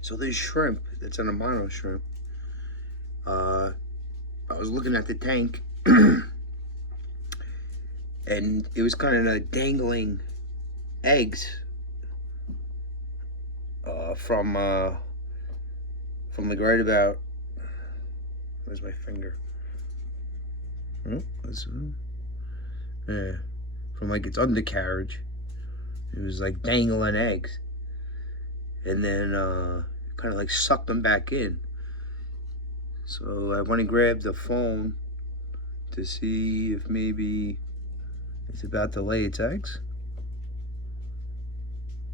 So there's shrimp. That's an Amano shrimp. I was looking at the tank, and it was kind of dangling eggs from like right about. Where's my finger? Oh, yeah, from like its undercarriage. It was like dangling eggs, and then kind of like sucked them back in. So I went and grabbed the phone to see if maybe it's about to lay its eggs.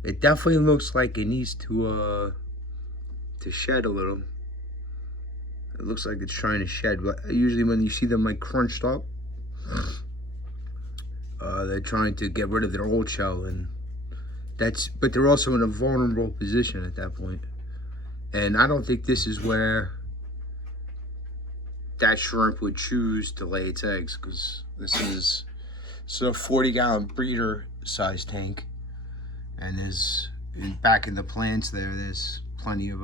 It definitely looks like it needs to shed a little. It looks like it's trying to shed, but usually when you see them like crunched up, they're trying to get rid of their old shell, and but they're also in a vulnerable position at that point. And I don't think this is where that shrimp would choose to lay its eggs, because this is a 40-gallon breeder size tank, and back in the plants there's plenty of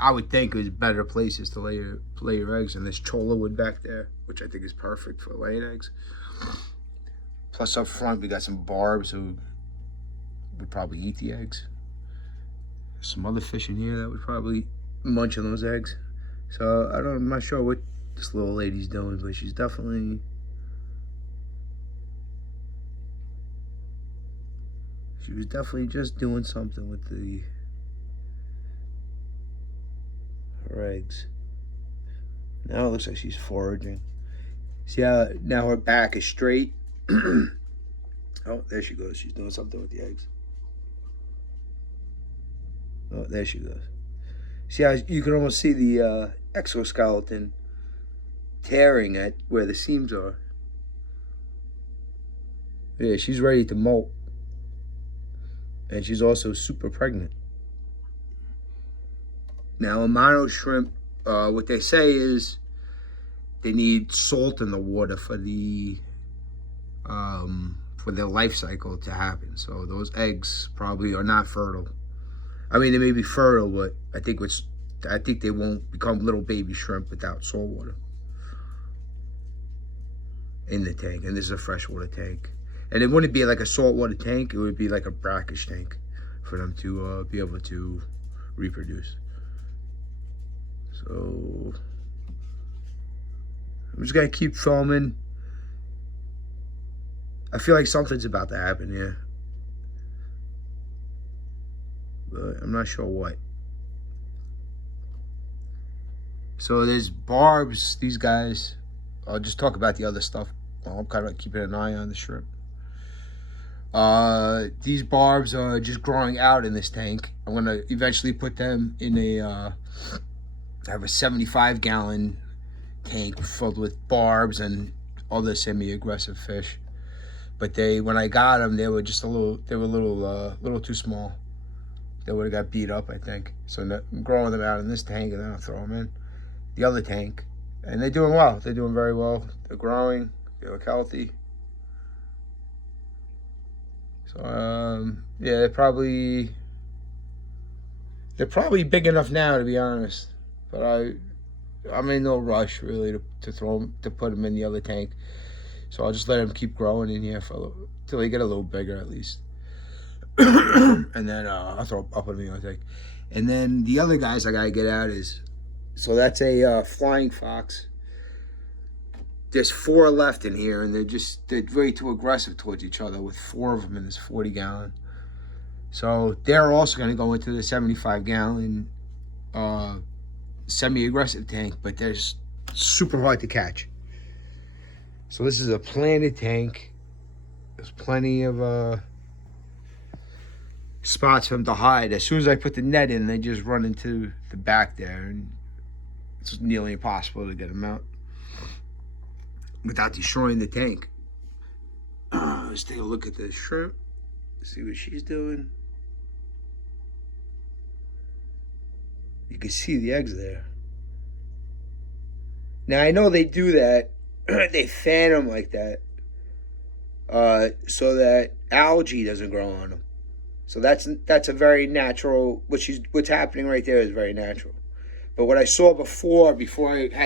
I would think it was better places to lay your eggs, and there's cholla wood back there, which I think is perfect for laying eggs. Plus up front we got some barbs who would probably eat the eggs. There's some other fish in here that would probably munch on those eggs. So I'm not sure what this little lady's doing, but she was definitely just doing something with her eggs. Now it looks like she's foraging. See how now her back is straight? Oh, there she goes. She's doing something with the eggs. Oh, there she goes. See how you can almost see the exoskeleton tearing at where the seams are. Yeah, she's ready to molt. And she's also super pregnant. Now, Amano shrimp, what they say is they need salt in the water for their life cycle to happen. So those eggs probably are not fertile. I mean, they may be fertile, but I think they won't become little baby shrimp without salt water in the tank. And this is a freshwater tank. And it wouldn't be like a saltwater tank. It would be like a brackish tank for them to be able to reproduce. So I'm just gonna keep filming. I feel like something's about to happen here, but I'm not sure what. So there's barbs. These guys. I'll just talk about the other stuff. I'm kind of keeping an eye on the shrimp. These barbs are just growing out in this tank. I'm gonna eventually put them in I have a 75-gallon tank filled with barbs and other semi-aggressive fish. But when I got them, they were just a little too small. They would have got beat up, I think. So I'm growing them out in this tank, and then I'll throw them in the other tank. And they're doing well. They're doing very well. They're growing. They look healthy. So yeah, they're probably big enough now, to be honest. But I'm in no rush really to put them in the other tank. So I'll just let them keep growing in here till they get a little bigger at least. And then I'll put them in the other tank. And then the other guys I gotta get out so that's a flying fox. There's 4 left in here, and they're way too aggressive towards each other with 4 of them in this 40-gallon. So they're also going to go into the 75-gallon semi-aggressive tank, but they're super hard to catch. So this is a planted tank. There's plenty of spots for them to hide. As soon as I put the net in, they just run into the back there, and it's nearly impossible to get them out without destroying the tank. Let's take a look at the shrimp, see what she's doing. You can see the eggs there. Now I know they do that. They fan them like that so that algae doesn't grow on them. So that's a very natural. What's happening right there is very natural. But what I saw before I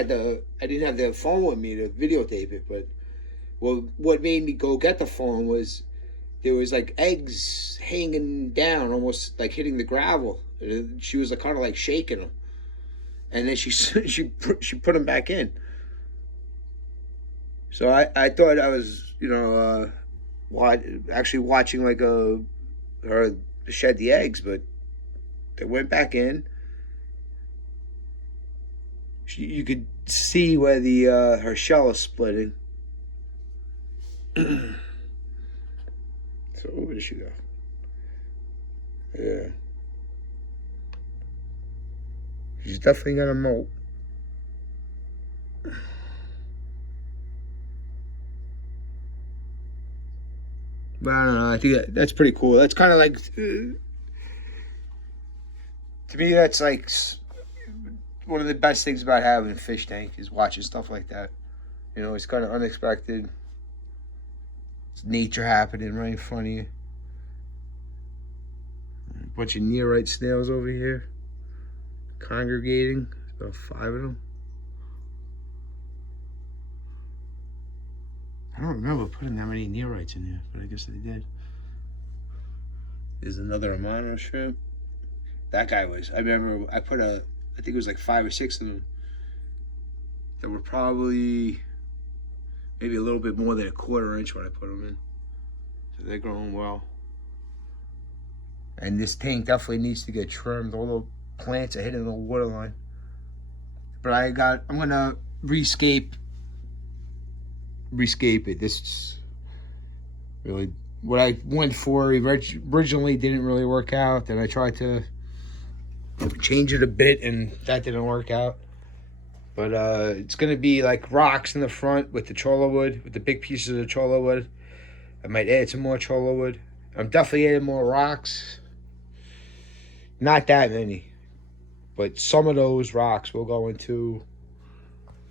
didn't have the phone with me to videotape it. But what made me go get the phone was there was like eggs hanging down, almost like hitting the gravel. She was like, kind of like shaking them, and then she put them back in. So I thought I was actually watching like her shed the eggs, but they went back in. You could see where the her shell is splitting. So where did she go? Yeah, she's definitely gonna molt. But I don't know. I think that's pretty cool. That's kind of like, to me, that's like one of the best things about having a fish tank is watching stuff like that. You know, it's kind of unexpected. It's nature happening right in front of you. A bunch of nearite snails over here congregating. About 5 of them. I don't remember putting that many neorites in there, but I guess they did. There's another Amano shrimp. That guy was, I remember I think it was like 5 or 6 of them. That were probably maybe a little bit more than a 1/4 inch when I put them in. So they're growing well. And this tank definitely needs to get trimmed. All the plants are hitting the water line. But I'm gonna rescape it. This is really what I went for. Originally didn't really work out. Then I tried to change it a bit, and that didn't work out. But it's gonna be like rocks in the front with the cholla wood, with the big pieces of cholla wood. I might add some more cholla wood. I'm definitely adding more rocks. Not that many, but some of those rocks will go into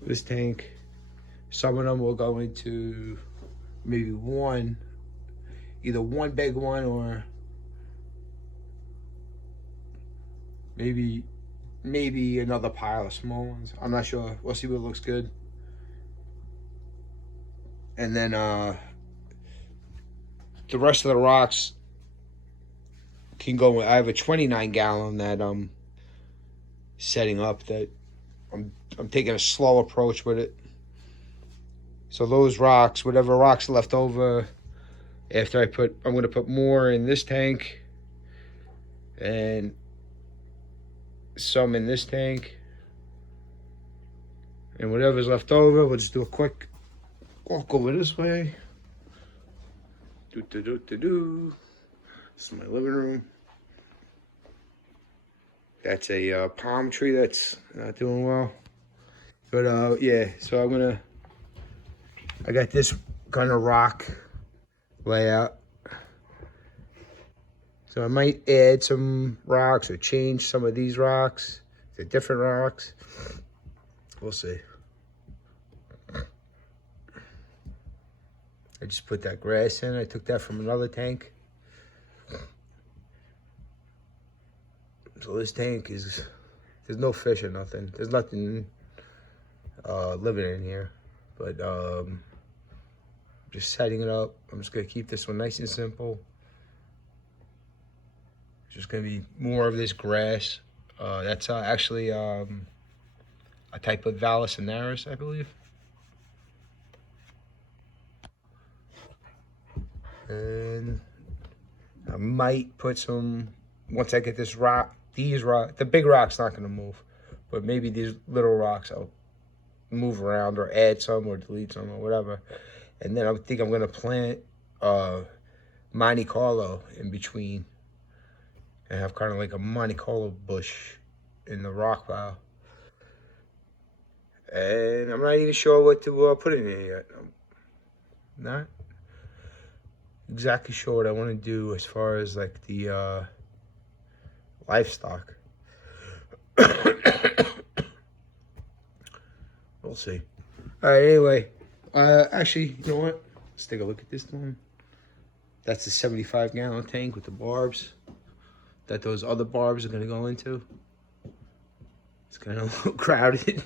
this tank. Some of them will go into maybe either one big one or maybe another pile of small ones. I'm not sure. We'll see what looks good. And then the rest of the rocks can go. I have a 29-gallon that I'm setting up. That I'm taking a slow approach with it. So those rocks, whatever rocks left over, after I'm going to put more in this tank and some in this tank. And whatever's left over, we'll just do a quick walk over this way. This is my living room. That's a palm tree that's not doing well. But yeah, so I got this kind of rock layout. So I might add some rocks or change some of these rocks to different rocks. We'll see. I just put that grass in. I took that from another tank. So this tank there's no fish or nothing. There's nothing living in here. But just setting it up. I'm just gonna keep this one nice and simple. It's just gonna be more of this grass. That's actually a type of Vallisneris, I believe. And I might put some, once I get this rock, the big rock's not gonna move, but maybe these little rocks I'll move around or add some or delete some or whatever. And then I think I'm gonna plant Monte Carlo in between and have kind of like a Monte Carlo bush in the rock pile. And I'm not even sure what to put in here yet. I'm not exactly sure what I want to do as far as like the livestock. We'll see. All right, anyway. Actually, you know what? Let's take a look at this one. That's the 75-gallon tank with the barbs. that those other barbs are gonna go into. It's getting a little crowded.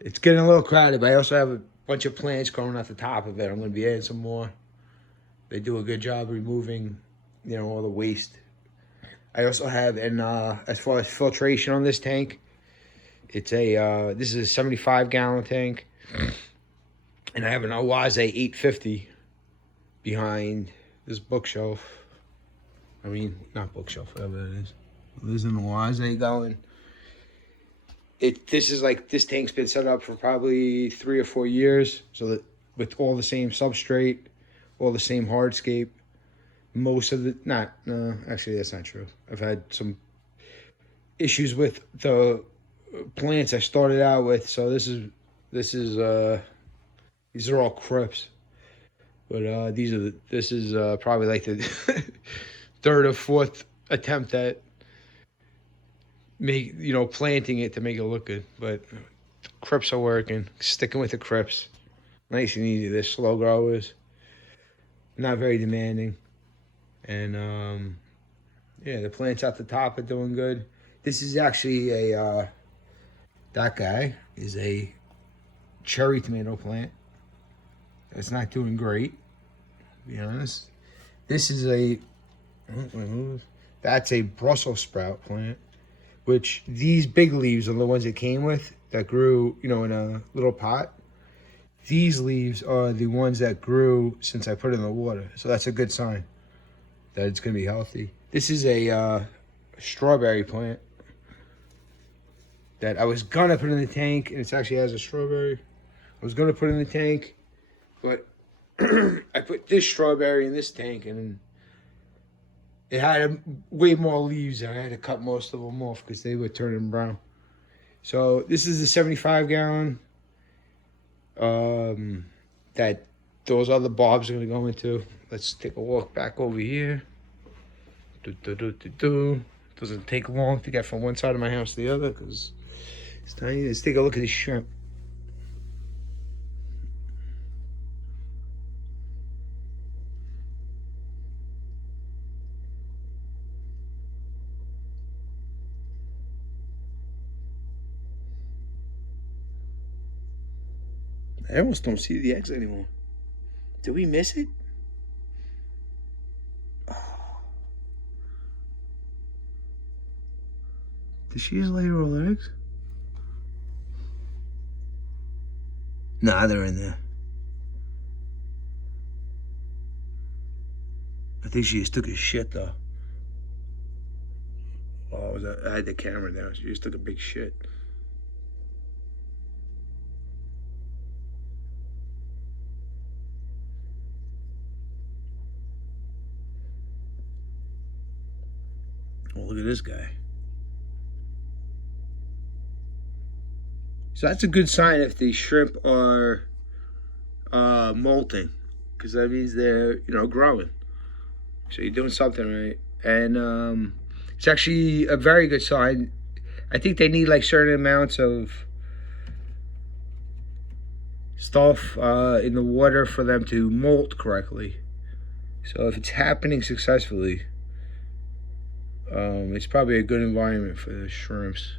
It's getting a little crowded, but I also have a bunch of plants growing at the top of it. I'm gonna be adding some more. They do a good job removing, you know, all the waste. I also have, and as far as filtration on this tank, it's a this is a 75-gallon tank, and I have an Oase 850 behind this bookshelf. I mean, not bookshelf, whatever it is. There's an Oase going. This tank's been set up for probably 3 or 4 years, so that with all the same substrate, all the same hardscape. Most of the actually that's not true. I've had some issues with the plants I started out with, so these are all crypts. But this is probably like the third or fourth attempt at planting it to make it look good. But crypts are working. Sticking with the crypts. Nice and easy. They're slow growers. Not very demanding. And yeah, the plants at the top are doing good. This is actually that guy is a cherry tomato plant. It's not doing great, to be honest. This is that's a Brussels sprout plant, which these big leaves are the ones it came with that grew, in a little pot. These leaves are the ones that grew since I put it in the water. So that's a good sign that it's going to be healthy. This is a strawberry plant that I was going to put in the tank, and it actually has a strawberry. I was going to put in the tank, but I put this strawberry in this tank, and it had way more leaves, and I had to cut most of them off because they were turning brown. So this is the 75-gallon that those other bulbs are going to go into. Let's take a walk back over here. Doesn't take long to get from one side of my house to the other because it's tiny. Let's take a look at this shrimp. I almost don't see the eggs anymore. Did we miss it? Oh. Did she just lay her all eggs? Nah, they're in there. I think she just took a shit though. Oh, I had the camera down. She just took a big shit. Oh, look at this guy. So that's a good sign if the shrimp are molting, because that means they're growing. So you're doing something right, and it's actually a very good sign. I think they need like certain amounts of stuff in the water for them to molt correctly. So if it's happening successfully, it's probably a good environment for the shrimps.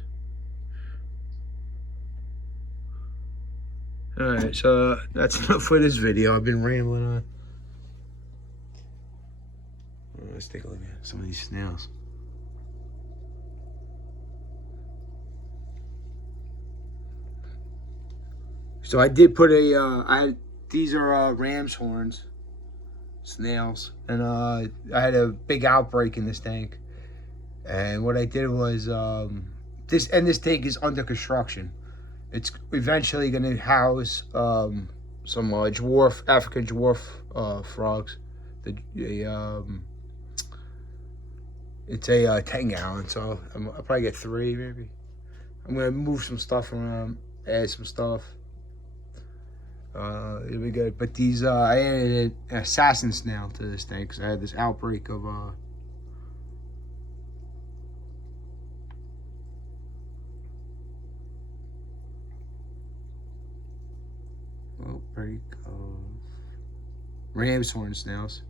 Alright, so that's enough for this video. I've been rambling on. Let's take a look at some of these snails. So I did put these are ram's horns, snails, and I had a big outbreak in this tank. And what I did was, this tank is under construction. It's eventually going to house some African dwarf frogs. It's a 10-gallon, so I'll probably get 3 maybe. I'm going to move some stuff around, add some stuff. It'll be good. But these, I added an assassin snail to this tank because I had this outbreak of ram's horn snails.